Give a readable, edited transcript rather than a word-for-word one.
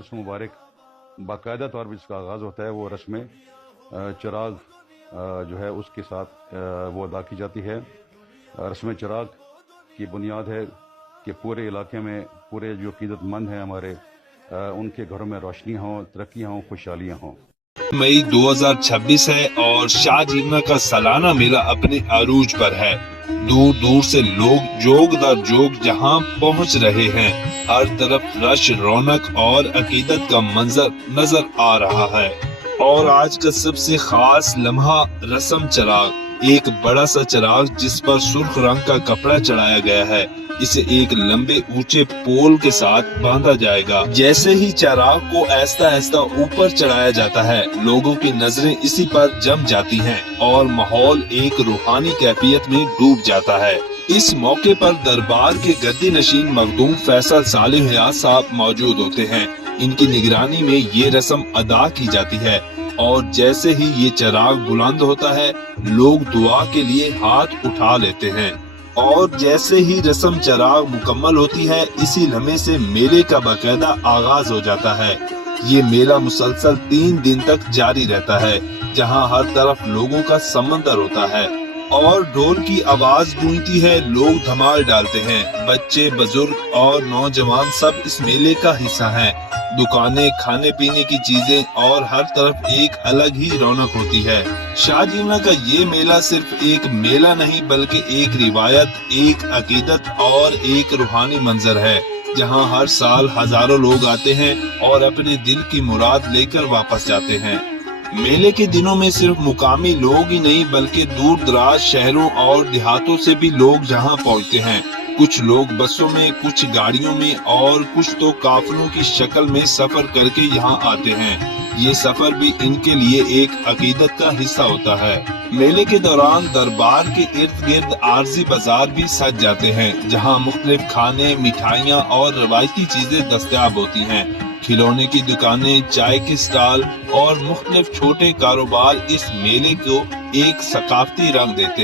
उर्स मुबारक बाकायदा तौर पर जिसका आगाज़ होता है वो रस्म चिराग जो है उसके साथ वो अदा की जाती है। रस्म चिराग की बुनियाद है कि पूरे इलाके में पूरे जो अक़ीदतमंद हैं हमारे उनके घरों में रोशनियाँ हों, तरक्कियाँ हों, खुशहालियाँ हों। मई 2026 है और शाहजीवना का सालाना मेला अपने अरूज पर है। दूर दूर से लोग जोग दर जोग जहां पहुंच रहे हैं। हर तरफ रश, रौनक और अकीदत का मंजर नजर आ रहा है। और आज का सबसे खास लम्हा रस्म चिराग, एक बड़ा सा चिराग जिस पर सुर्ख रंग का कपड़ा चढ़ाया गया है। इसे एक लंबे ऊंचे पोल के साथ बांधा जाएगा। जैसे ही चिराग को आहिस्ता आहिस्ता ऊपर चढ़ाया जाता है, लोगों की नजरें इसी पर जम जाती हैं और माहौल एक रूहानी कैफियत में डूब जाता है। इस मौके पर दरबार के गद्दी नशीन मखदूम फैसल सालिह हयात साहब मौजूद होते हैं। इनकी निगरानी में ये रस्म अदा की जाती है और जैसे ही ये चिराग बुलंद होता है, लोग दुआ के लिए हाथ उठा लेते हैं। और जैसे ही रस्म चिराग मुकम्मल होती है, इसी लम्हे से मेले का बाकायदा आगाज हो जाता है। ये मेला मुसलसल 3 दिन तक जारी रहता है, जहां हर तरफ लोगों का समंदर होता है और ढोल की आवाज गूंजती है। लोग धमाल डालते हैं। बच्चे, बुजुर्ग और नौजवान सब इस मेले का हिस्सा हैं। दुकानें, खाने पीने की चीजें और हर तरफ एक अलग ही रौनक होती है। शाहजीवना का ये मेला सिर्फ एक मेला नहीं बल्कि एक रिवायत, एक अकीदत और एक रूहानी मंजर है, जहां हर साल हजारों लोग आते हैं और अपने दिल की मुराद लेकर वापस जाते हैं। मेले के दिनों में सिर्फ मुकामी लोग ही नहीं बल्कि दूर दराज शहरों और देहातों से भी लोग जहां पहुंचते हैं। कुछ लोग बसों में, कुछ गाड़ियों में और कुछ तो काफिलों की शक्ल में सफर करके यहाँ आते हैं। ये सफर भी इनके लिए एक अकीदत का हिस्सा होता है। मेले के दौरान दरबार के इर्द गिर्द आरजी बाजार भी सज जाते हैं, जहाँ मुख्तलिफ खाने, मिठाइयाँ और रवायती चीजें दस्तयाब होती हैं। खिलौने की दुकानें, चाय के स्टॉल और मुख्तलिफ छोटे कारोबार इस मेले को एक सकाफती रंग देते हैं।